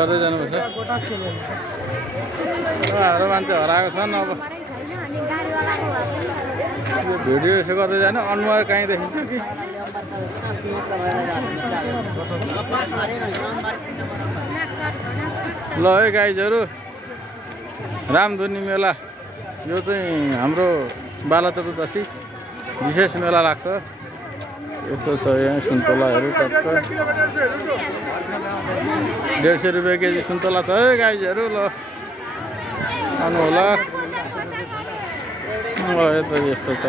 गर्दै जानुपर्छ। हाम्रो मान्छे हराएको छन्। अब भिडियो यसो गर्दै जाने अनुहार कहीँ देखिन्छ कि ल है गाइजहरू, रामधुनी मेला यो चाहिँ हाम्रो बाला चतुर्दशी विशेष मेला लाग्छ। यस्तो छ यहाँ सुन्तलाहरू टक्क 150 रुपियाँ केजी सुन्तला छ है गाइजहरू। ल आउनु होला। यता यस्तो छ।